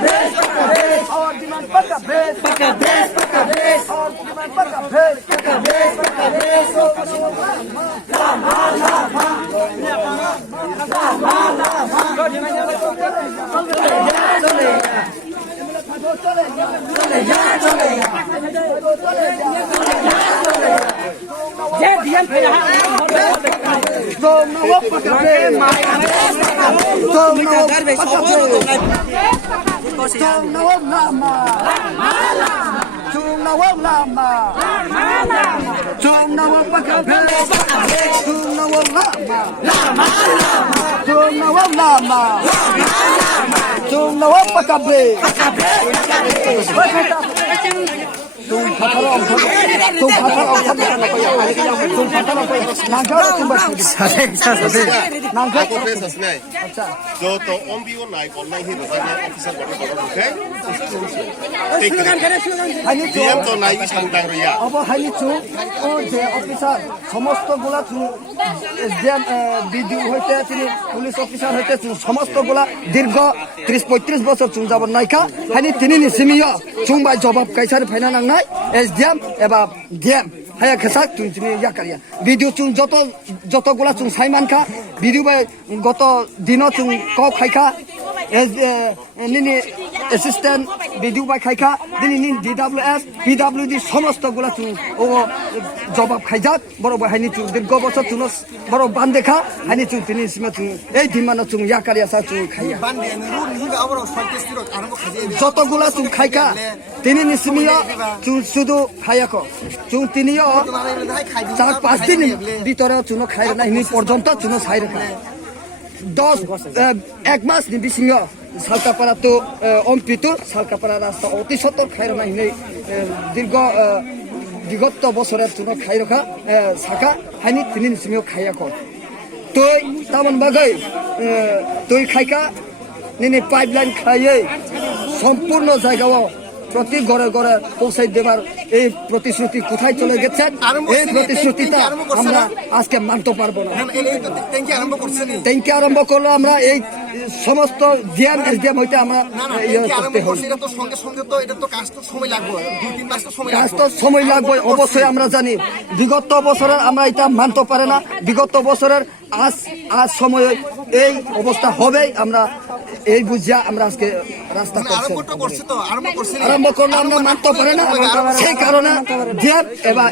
Our demand paka base. Our demand paka base. সমস্ত গুলা BDO হইতে তিনি পুলিশ অফিসার হইতে সমস্ত গুলা দীর্ঘ 30-35 বছর চুন যাব নাইকা হানি তিনি নিসিমিয়া চুংবাই জবাব কাইসার ফাইনা নাংনাই এসডিএম এবা ডিএম হায়া খেসা তুই তুমি ইয়া কারিয়া ভিডিও চুন যতগুলা চুন সাইমানখা ভিডিও বাই গত দিন চুন ক খাইখা নিনি অ্যাসিস্ট্যান্ট ভিডিও বাই খাইখা দিনি নিন ডিডব্লিউএস পিডব্লিউডি সমস্ত গুলা চুন ও জবাব খাইজাক বড় হাইনি চুন দীর্ঘ বছর চুন বড় বান দেখা হাইনি চুন তিনি সিমা চুন এই দিমানো চুন ইয়া কারিয়া সা চুন খাইয়া যতগুলা চুন খাইখা তিনি নিসিমিয়া চুন শুধু খাইয়াক চুন তিনিও 4-5 দিন ভিতরে চুন খাই না ইনি পর্যন্ত চুন ছাই রাখা 1 মাস নিবিসিমিয়া সালকাপাড়া তো অম্পিত সালকাপাড়া রাস্তা অতি সত্তর খাই না ইনি দীর্ঘ বিগত বছরের চুন খাই রাখা শাখা হাইনি তিনি নিসিমিয়া খাইয়াক তুই তামন বাগাই তুই খাইকা নিনি পাইপলাইন খাইয়ে সম্পূর্ণ জায়গাও প্রতি ঘরে ঘরে পৌঁছাই দেবার এই প্রতিশ্রুতি কোথায় চলে গেছে এই প্রতিশ্রুতিটা আমরা আজকে মানতে পারবো না ট্যাঙ্কি আরম্ভ করলো আমরা এই সমস্ত ডিএম এসডিএম হইতে আমরা কাজ তো সময় লাগবে অবশ্যই আমরা জানি বিগত বছরের আমরা এটা মানতে পারে না বিগত বছরের আজ সময় এই অবস্থা হবে আমরা এই বুঝিয়া আমরা আজকে রাস্তা আরম্ভ করলে আমরা মানতে পারে না সেই কারণে ডিএম এবার